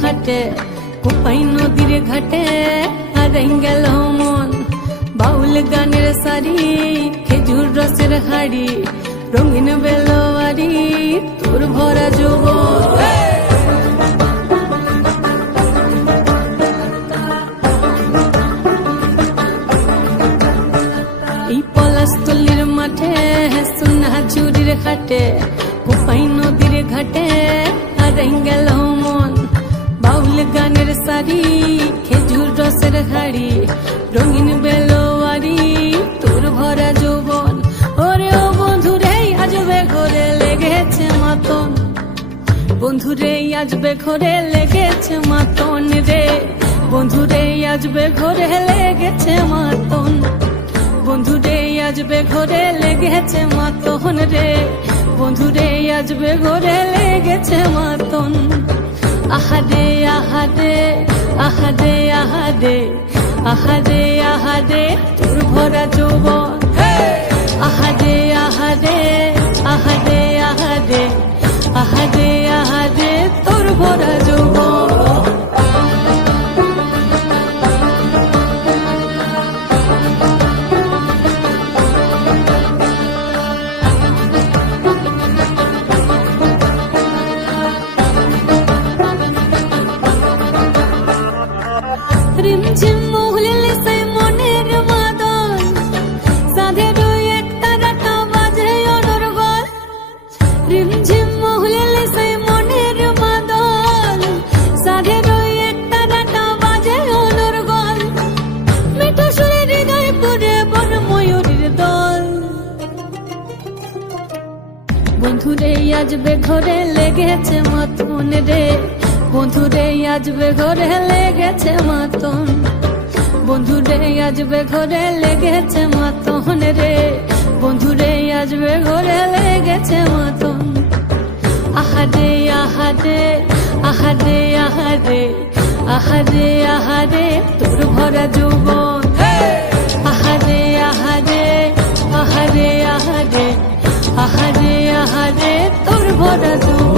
হাটে কোপাই নদীর ঘাটে হারাই গেল মন বাউল গানের সারি খেজুর রসের হাড়ি রঙিন বেলোয়ারি তোর ভরা যৌবন এই পলাশতলির মাঠে সোনা চুরির খাটে কোপাই নদীর ঘাটে হারাই গেল মন বাউল গানের সারি খেজুর রসের হাড়ি রঙিন বেলোয়ারি তোর ভরা যৌবন ওরে ও বন্ধুরে আজবে ঘরে লেগেছে মাতন বন্ধুরে আজবে ঘরে লেগেছে মাতন রে বন্ধুরে আজবে ঘরে লেগেছে মাতন বন্ধুরে আজবে ঘরে লেগেছে মাতন রে বন্ধুরে আজবে ঘরে লেগেছে মাতন আহারে আহারে আহারে আহারে আহারে আহারে তোর ভরা যৌবন আহারে আহারে আহারে আহারে আহারে আহারে তোর ভরা যৌবন রিমঝিম মহুলিলে সেই মনের মাদন সাধের একটা রাখা বাজে অনর্গল রিমঝিম মহুলিলে সেই মনের মাদন সাধের একটা রাখা বাজে অনর্গল মিঠা সুরে হৃদয় পুরে বন ময়ূরের দল বন্ধুরে আজবে ঘরে লেগেছে মাতন রে বন্ধুরে আজবে ঘরে লেগেছে মাতন বন্ধুরে আজবে ঘরে লেগেছে মাতন রে বন্ধুরে আজবে ঘরে লেগেছে মাতন আহারে আহারে আহারে আহারে আহারে আহারে তোর ভরা যৌবন আহারে আহারে আহারে আহারে আহারে আহারে তোর ভরা যৌবন